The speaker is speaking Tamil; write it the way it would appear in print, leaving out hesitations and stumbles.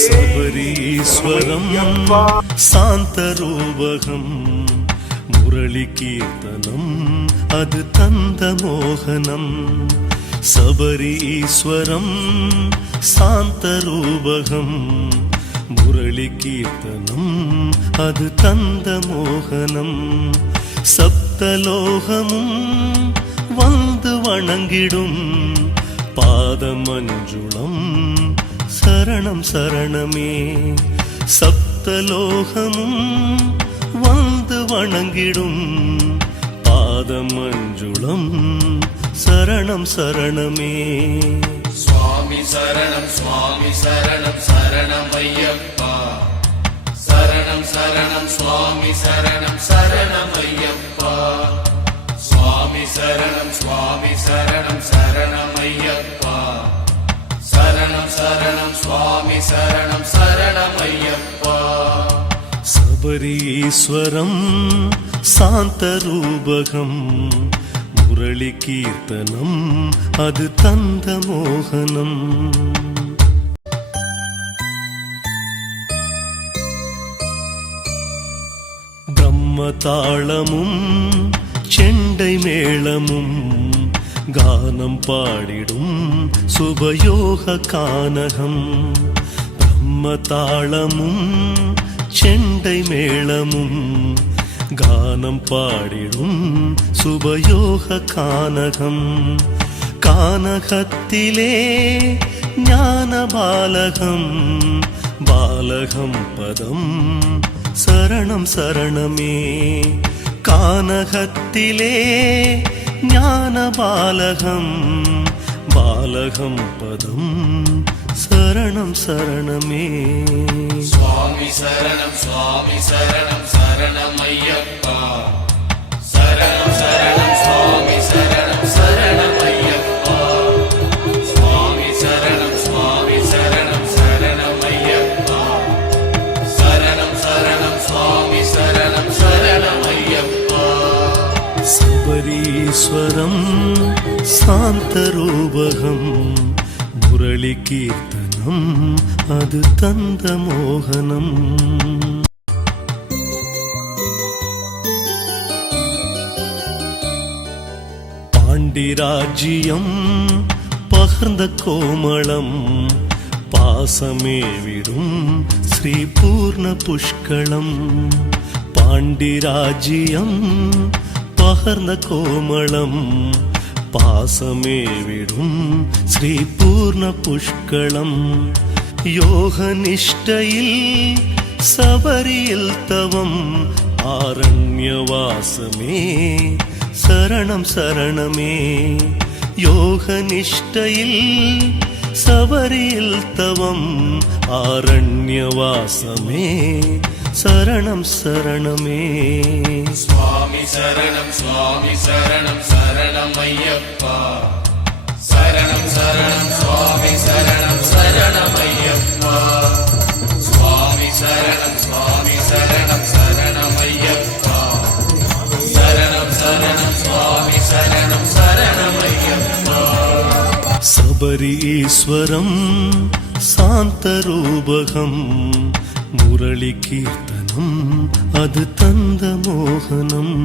சபரீஸ்வரம் சாந்தரூபகம் முரளி கீர்த்தனம் அது தந்த மோகனம். சபரீஸ்வரம் சாந்தரூபகம் முரளி கீர்த்தனம் அது தந்த மோகனம். சப்தலோகமும் வந்து வணங்கிடும் பாதமஞ்சுளம் சரணம் சரணமே. சப்தலோகமும் வந்து வணங்கிடும் பாதமஞ்சுளம் சரணம் சரணமே. சுவாமி சரணம் சுவாமி சரணம் சரணம் ஐயப்பா. சரணம் சரணம் சுவாமி சரணம் சரணம் ஐயப்பா. சுவாமி சரணம் சுவாமி சரணம் சரணம் ஐயப்பா. சரணம் சரணம் சுவாமி சரணம் சரணம் ஐயப்பா. சபரீஸ்வரம் சாந்தரூபகம் முரளி கீர்த்தனம் அது தந்த மோகனம். பிரம்மதாளமும் செண்டை மேளமும் கானம் பாடிடும் சுபயோக கானகம். பிரம்மதாளமும் செண்டை மேளமும் கானம் பாடிடும் சுபயோக கானகம். கானகத்திலே ஞான பாலகம் பாலகம் பதம் சரணம் சரணமே. கானகத்திலே ஞான பாலகம் பாலகம் பதம் சரணம் சரணமே. சுவாமி சரணம் சுவாமி சரணம் சரணம் ஐயப்பா. சரணம் சரணம் சுவாமி சரணம் சரணம் ஐயப்பா. சுவாமி சரணம் சுவாமி சரணம் சரணம் ஐயப்பா. சரணம் சரணம் சுவாமி சரணம் சரணம் ஐயப்பா. சபரீஸ்வரம் சாந்தரூபகம் முரளி கீர்த்தனம் அது தந்த மோகனம். பாண்டிராஜ்யம் பகர்ந்த கோமளம் பாசமே விடும் ஸ்ரீ பூர்ண புஷ்கலம். பாண்டிராஜ்யம் பகர்ந்த கோமளம் பாசமே விடும் ஸ்ரீ பூர்ண புஷ்கலம். யோக நிஷ்டையில் சபரியில் தவம் ஆரண்யவாசமே சரணம் சரணமே. யோக நிஷ்டையில் சபரியில் தவம் ஆரண்யவாசமே சரணம் சரணமே. சுவாமி சரணம் சுவாமி சரணம் சரணம் ஐயப்பா. சரணம் சரணம் சுவாமி சரணம் சரணம் ஐயப்பா. சுவாமி சரணம் சுவாமி சரணம் சரணம் ஐயப்பா. சரணம் சரணம் சுவாமி சரணம் சரணம் ஐயப்பா. சபரீஸ்வரம் சாந்தரூபகம் முரளி கீர்த்தனம் அது தந்த மோகனம்.